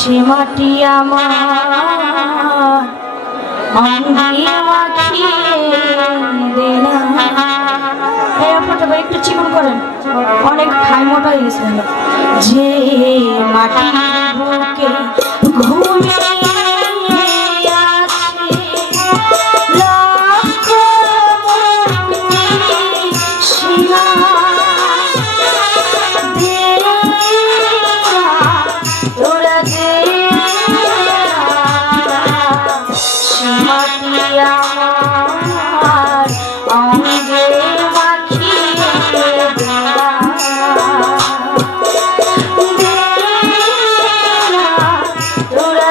সে মাটি আমার অঙ্গে মাখিয়ে দে না। একটু চিকন করেন, অনেক খাই মোটা হয়ে গেছে। যে মাটি বুকে ঘুমিয়ে তোরা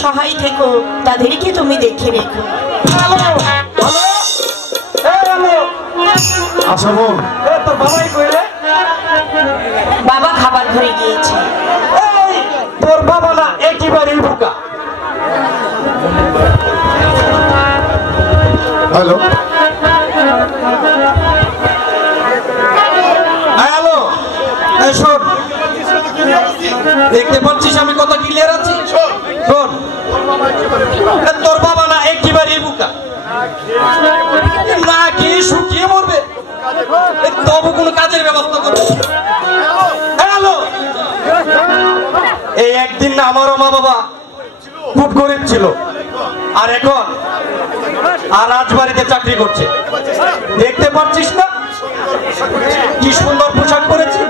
সহায় সবাই থেকো তাদেরকে তুমি দেখে রেখো। আচ্ছা বল, তোর বাবাই কইলে? বাবা খাবার ঘরে গিয়েছে। তোর বাবা না একেবারেই বোকা। হ্যালো হ্যালো, শোন, দেখতে পাচ্ছিস আমি কথা ক্লিয়ার আছি? শোন, তোর বাবা না একেবারেই বোকা, না কি শুকিয়ে মরবে, তবু কোনো কাজের ব্যবস্থা করবে। হ্যালো, এই একদিন না আমারও মা বাবা খুব গরিব ছিল, আর এখন আর রাজবাড়িতে চাকরি করছে। দেখতে পাচ্ছিস না কি সুন্দর পোশাক পরেছি।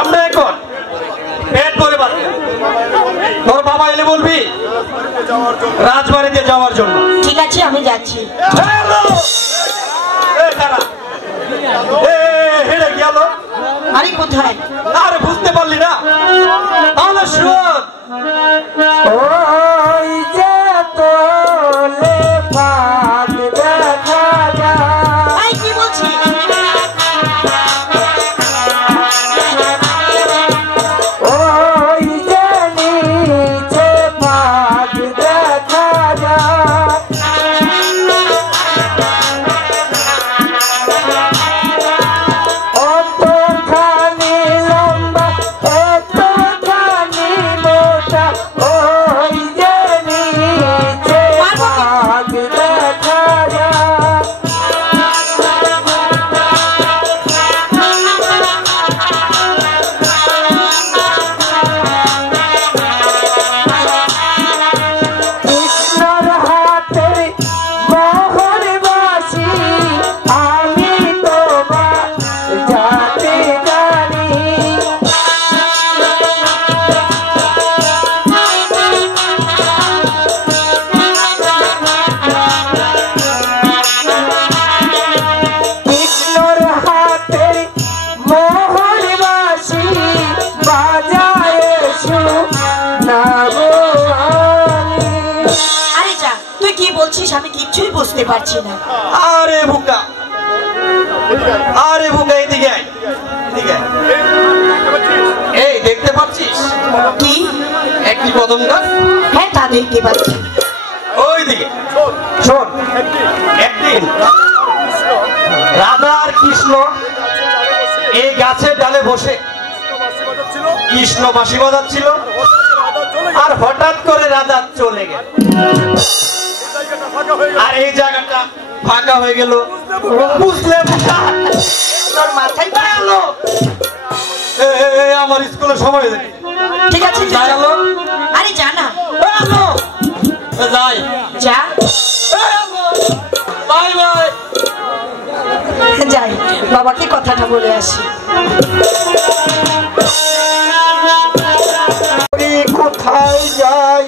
আমরা এখন পেট ভরে বাঁচি। তোর বাবা এলে বলবি রাজবাড়িতে যাওয়ার জন্য। ঠিক আছে, আমি যাচ্ছি। হেরে গেল। আরে কোথায়? আরে বুঝতে পারলি না? তাহলে শোন, ওই যে তোলে ভাগ দেখা যায়। কি বলছি? ওই যে নিচে ভাগ দেখা যায়। অতখানি লম্বা, অতখানি মোটা, ওই যে নিচে ভাগ দেখা যায়। কৃষ্ণর হাতে মোহর বাসি, আমি তোমার যাতে জানি। কৃষ্ণর হাতে মোহর বাসি, বাজায় শোনাবো আমি। আরে যা, তুই কি বলছিস আমি কিচ্ছুই বুঝতে পারছি না। আরে বুকা, আরে বুকা, এদিকে আয়, এদিকে আয়। এই দেখতে পাচ্ছিস কি? একটি কদম গাছ? হ্যাঁ, তা দেখতে পাচ্ছি। ওই দিকে শোন, একদিন রাধা আর কৃষ্ণ এই গাছের ডালে বসে কৃষ্ণ বাঁশি বাজাচ্ছিল, আর হঠাৎ করে রাধা চলে গেল, আর এই জায়গাটা ফাঁকা হয়ে গেল। বুঝলে বুঝা? তোর মাথায় গেল। আমার স্কুলের সময় ঠিক আছে, যাই হলো। আরে যা না। যাই, যা, বাই বাই। যাই, বাবাকে কথাটা বলে আসি। কোথায় যাই,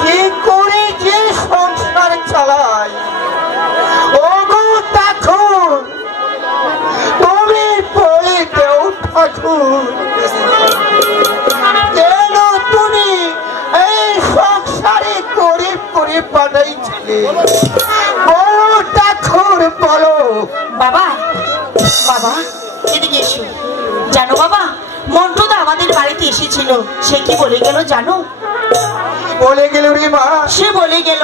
কি করে যে সংসার চালাই, ওগো ঠাকুর তুমি বলিতেও ঠাকুর, কেন তুমি এই সংসারে গরিব করে পাঠাইছিলে, বলো ঠাকুর বলো। বাবা, বাবা এদিকে এসো। জানো বাবা, মন্টুদা আমাদের বাড়িতে এসেছিল, সে কি বলে গেল জানো? বলে গেল রে মা? সে বলে গেল,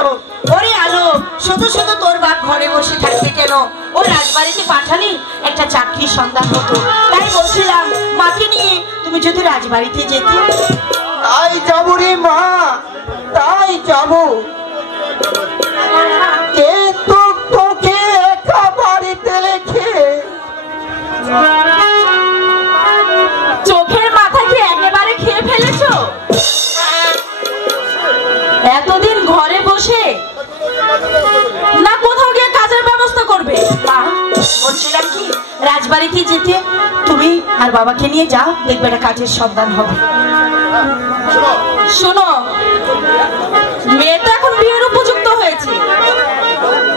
ওরে আলো, শুধু শুধু তোর বাপ ঘরে বসে থাকবে কেন, ও রাজবাড়িতে পাঠালি একটা চাকরির সন্ধান হতো। তাই বলছিলাম মাকে নিয়ে তুমি যদি রাজবাড়িতে যেতে। তাই যাবো রে মা, তাই যাবো, কিন্তু তোকে একা বাড়িতে রেখে চোখের মাথা কি একেবারে খেয়ে ফেলেছো? এতদিন ঘরে বসে না কোথাও গিয়ে কাজের ব্যবস্থা করবে? বলছিলাম কি রাজবাড়িতে যেতে, তুমি আর বাবাকে নিয়ে যাও, দেখবে একটা কাজের সন্ধান হবে। শোনো, মেয়েটা এখন বিয়ের উপযুক্ত হয়েছে,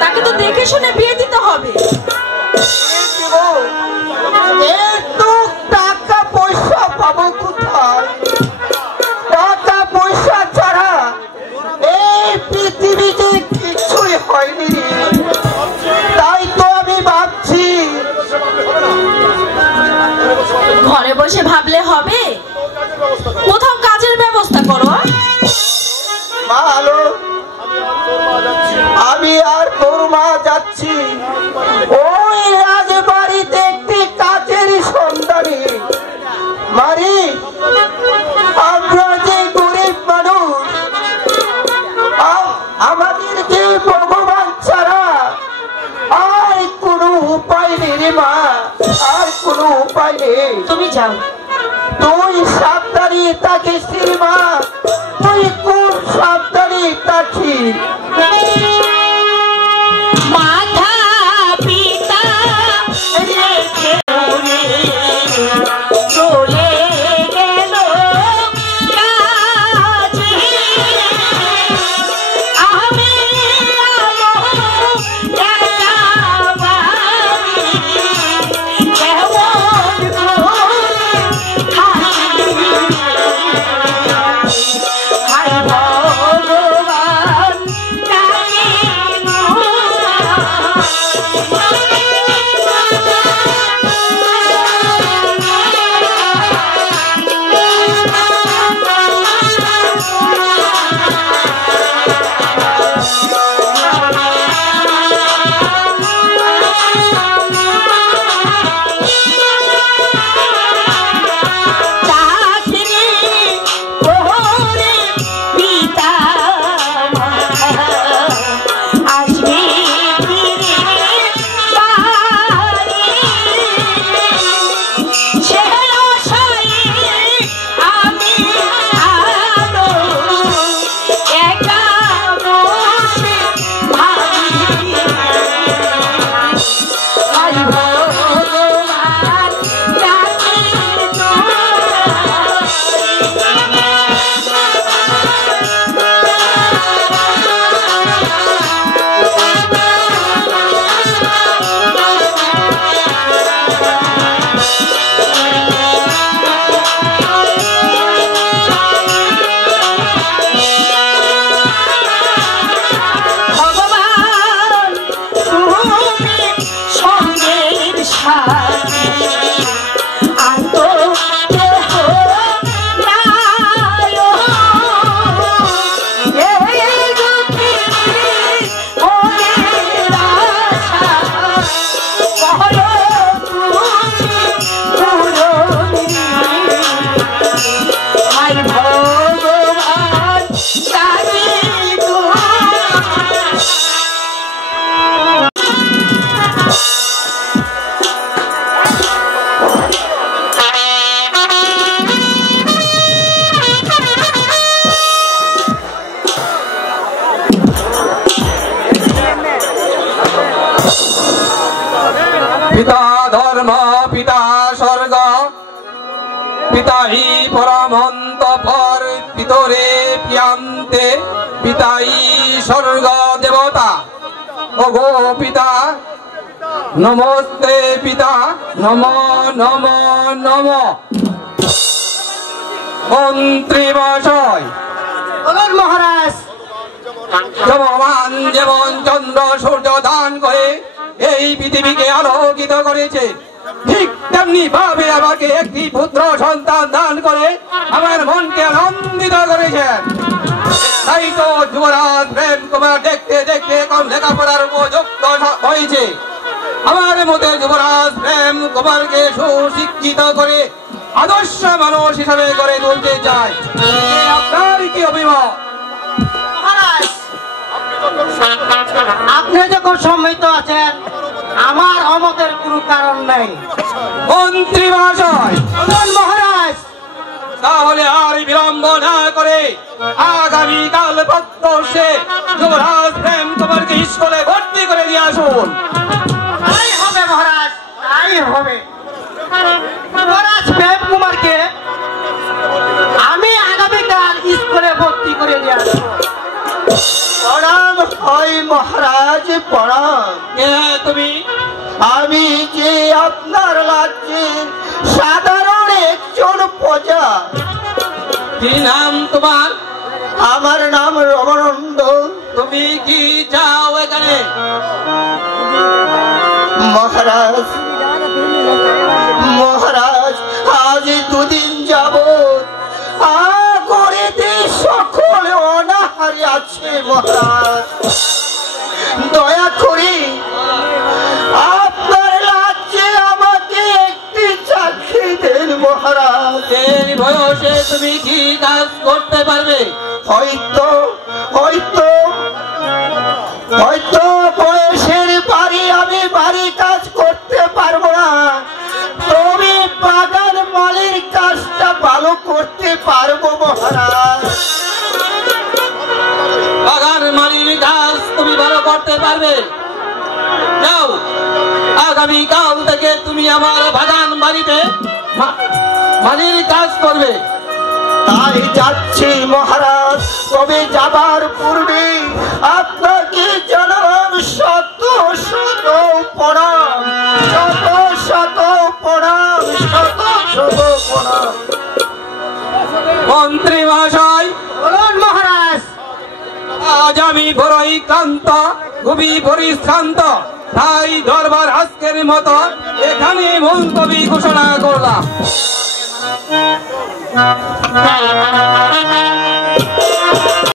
তাকে তো দেখে শুনে বিয়ে দিতে হবে। টাকা পয়সা পাবো কোথায়? টাকা পয়সা ছাড়া মা যাচ্ছি ওই রাজবাড়িতে একটি কাজের সন্ধানে। মারি আমরা যে গরিব মানুষ, আমাদের যে ভগবান ছাড়া আর কোনো উপায় নেই রে মা, আর কোনো উপায় নেই। তুমি যাও, তুই সাবধানে থাকিস মা, তুই খুব সাবধানে থাকিস। মাথা পিতা রেখে চলে গেল কাজে, আমি পিতা ধর্ম পিতা স্বর্গ পিতা হি পরমন্ত পর পিতরে প্রিয়ান্তে পিতাই স্বর্গ দেবতা ওগো পিতা নমস্তে পিতা নম নম নম। মন্ত্রী মহাশয়, মহারাজ, ভগবান যেমন চন্দ্র সূর্য দান করে এই পৃথিবীকে আলোকিত করেছে, ঠিক তেমনি ভাবে আমাকে একটি পুত্র সন্তান দান করে আমার মনকে আনন্দিত করেছেন। তাই তো যুবরাজ প্রেম কুমার দেখতে দেখতে এখন লেখাপড়ার উপযুক্ত হয়েছে। আমার মতে যুবরাজ প্রেম কুমারকে সুশিক্ষিত করে আদর্শ মানুষ হিসাবে গড়ে তুলতে চাই। আপনার কি অভিমত? মহারাজ, আপনি যখন সম্মিত আছেন আমার অমতের কোনো কারণ নেই। মন্ত্রী মহাশয়, মহারাজ, তাহলে আর বিলম্ব না করে আগামীকাল প্রত্যুষে যুবরাজ প্রেম কুমারকে স্কুলে ভর্তি করে দিয়ে আসুন। তাই হবে মহারাজ, তাই হবে। যুবরাজ প্রেম কুমারকে আমি আগামীকাল স্কুলে ভর্তি করে দিয়ে আসবো। প্রণাম হয় মহারাজ, প্রণাম। তুমি? আমি যে আপনার রাজ্যের সাধারণ একজন প্রজা। কি নাম তোমার? আমার নাম রমানন্দ। তুমি কি চাও এখানে? মহারাজ, মহারাজ, আজ দুদিন যাবৎ গড়িতে সকল অনাহারে আছে। মহারাজ, দয়া করে বয়সে তুমি কি কাজ করতে পারবে? হয়তো হয়তো হয়তো বয়সের বাড়ি আমি বাড়ি কাজ করতে পারবো না, তবে বাগান মালির কাজটা ভালো করতে পারবো মহারাজ। বাগান মালির কাজ তুমি ভালো করতে পারবে? যাও, আগামী কাল থেকে তুমি আমার বাগান বাড়িতে মালির কাজ করবে। তাই যাচ্ছি মহারাজ, তবে যাবার পূর্বে আপনাকে জানালাম শত শত প্রণাম, শত শত প্রণাম, শত শত প্রণাম। মন্ত্রী মহাশয়, বলুন মহারাজ। আজ আমি বড়ই ক্লান্ত, খুবই পরিশ্রান্ত, তাই দরবার আজকের মতো এখানে মুলতবি ঘোষণা করলাম।